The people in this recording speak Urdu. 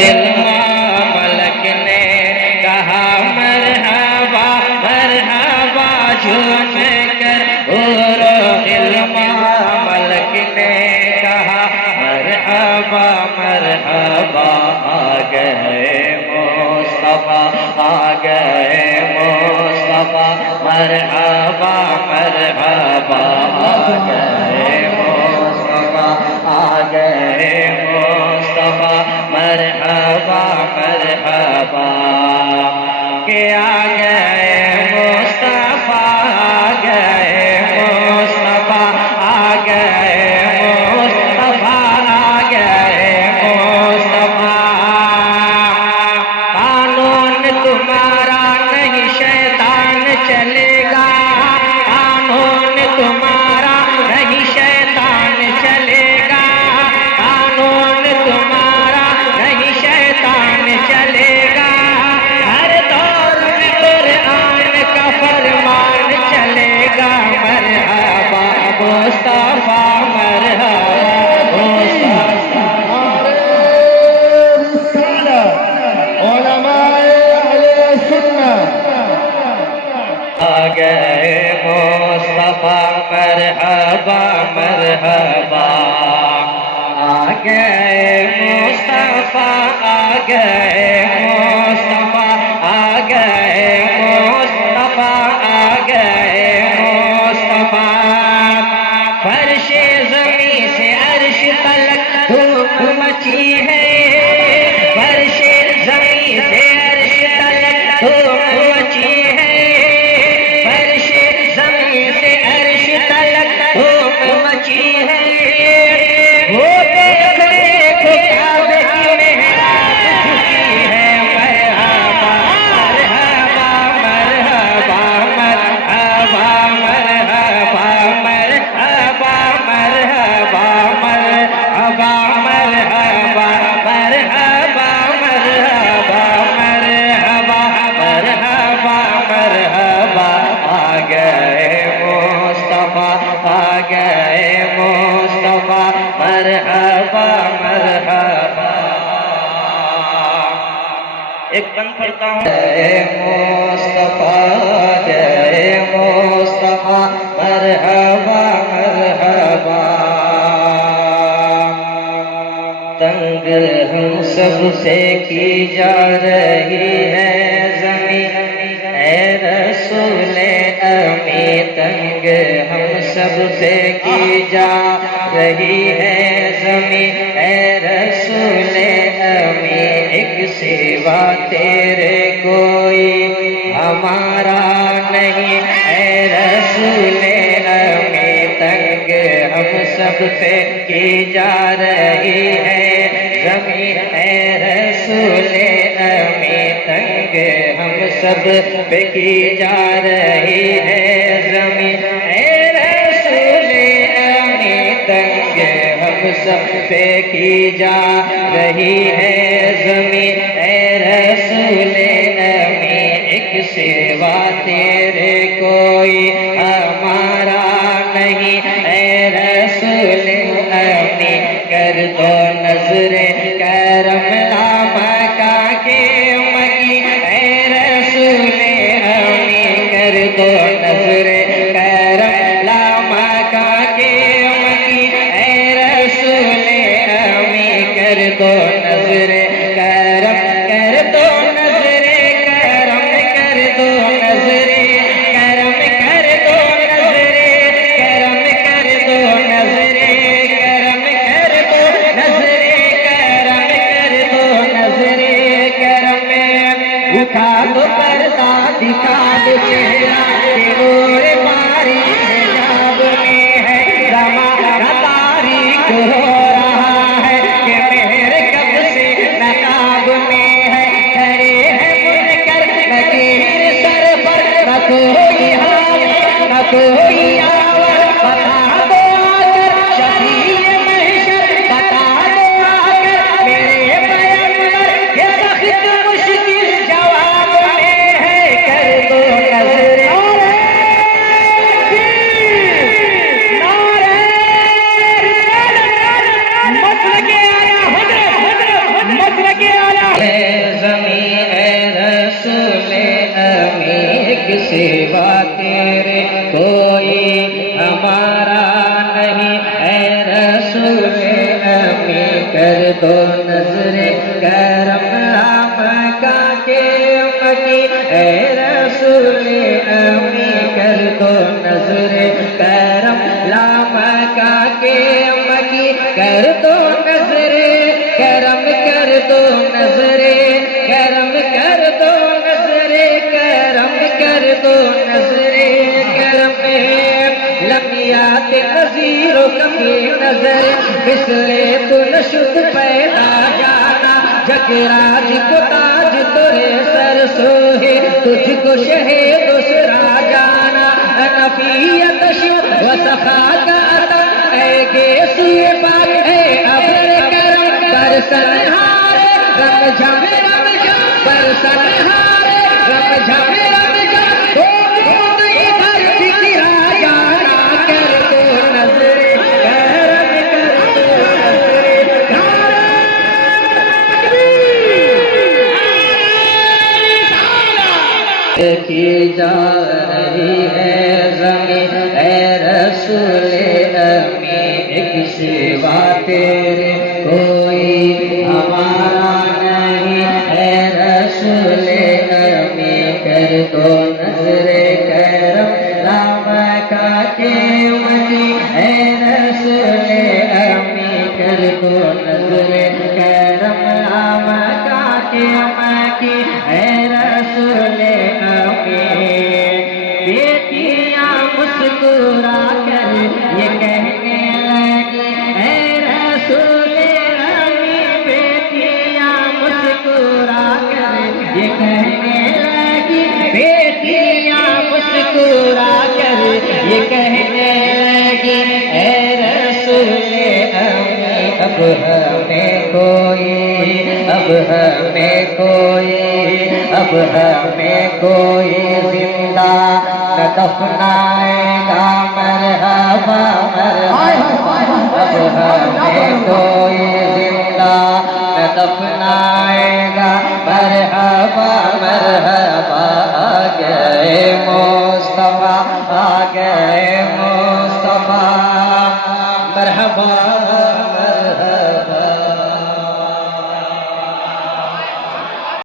علما ملک نے کہا مرحبا مرحبا جھوم کر حور علما ملک نے کہا مرحبا مرحبا آ گئے مصطفیٰ آ گئے مصطفیٰ مرحبا مرحبا آ گئے مصطفیٰ آ گئے مصطفیٰ مرحبا مرحبا کہ آ گئے مصطفیٰ آ گئے مصطفیٰ آ گئے مصطفیٰ آ گئے مصطفیٰ قانون تمہارا نہیں شیطان چلے گا قانون تمہارا نہیں شیطان چلے گا قانون تمہارا نہیں شیطان چلے گا ہر دور میں قرآن کا فرمان چلے گا مرحبا مصطفیٰ مرحبا آ گئے مصطفیٰ مرحبا مرحبا آ گئے مصطفیٰ آ گئے مصطفیٰ آ گئے مصطفیٰ آ گئے مصطفیٰ فرش زمین سے عرش تلک دھوم مچی ہے فرش زمین سے عرش تلک دھوم مچی ہے فرش زمین سے عرش تلک دھوم مچی ہے وہ دیکھنے کو کعبے کی محراب جھکی ہے مرحبا مرحبا مرحبا مرحبا مرحبا مرحبا مرحبا مرحبا مرحبا مرحبا مرحبا مرحبا مرحبا مرحبا آ گئے مصطفیٰ آ گئے مصطفیٰ مرحبا مرحبا ایک بند پڑھتا ہوں گئے مصطفیٰ گئے مصطفیٰ مرحبا مرحبا تنگ ہم سب سے کی جا رہی ہے زمین اے رسول امی تنگ ہم سب سے کی جا رہی ہے زمین اے رسول امی ایک سوا تیرے کوئی ہمارا نہیں اے رسول امی تنگ ہم سب سے کی جا رہی ہے زمین اے رسول امی تنگ ہم سب پہ کی جا رہی ہے زمین اے رسول امی تنگ ہم سب پہ کی جا رہی ہے زمین اے رسول امی ایک سوا تیرے کوئی ہمارا نہیں اے رسول امی کر دو نظر کرم مکہ کے مکی اے رسول امی کر دو نظر کرم مکہ کے مکی اے رسول امی کر دو نظر کرم کر دو نظر کرم کر دو نظر کرم کر دو نظر کرم کر دو نظر کرم کر دو نظر کرم کر دو نظر کرم اٹھا دو پردہ دکھا دو چہرہ کہ نور باری حجاب میں ہے زمانہ تاریک ہو رہا ہے کہ مہر کب سے نقاب میں ہے کھڑے ہیں منکر نکیر سر پر نہ کوئی حاضر نہ کوئی آور بتا دو آ کر شفیع محشر بتا دو آ کر میرے پیغمبر یہ سخت مشکل جواب میں ہے کر دو نظر نظر کرم مکہ کے مکی اے رسول امی کر دو نظر کرم مکہ کے مکی کر دو نظر کرم کر دو نظر کرم کر دو نظر کرم کر دو نظر کرم لمیات نظیر و کمی نظر بسلے تو نشد پیدا جانا جگراج کو تاج تورے سر سوہے تجھ کو شہے دوسرا جانا نفیت شو و صفا کا عطا اے گیسوئے پاک اے ابر کرم برسن ہارے رم جھم برسن ہارے رم جھم کی جا رہی ہے زمین اے رسول امی ایک سوا تیرے کوئی ہمارا نہیں اے رسول امی کر دو نظر کرم مکہ کے مکی اے رسول امی کر دو نظر کرم مکہ کے مکی اے رسول بیٹیاں مسکرا کر یہ کہنے لگی اے رسول امی بیٹیاں مسکرا کر یہ کہنے لگی بیٹیاں مسکرا کر یہ کہنے لگی اے رسول امی اب ہمیں کوئی اب ہمیں کوئی زندہ نہ دفنائے گا مرحبا مرحبا اب ہمیں کوئی زندہ نہ دفنائے گا مرحبا مرحبا آ گئے مصطفیٰ آ گئے مصطفیٰ مرحبا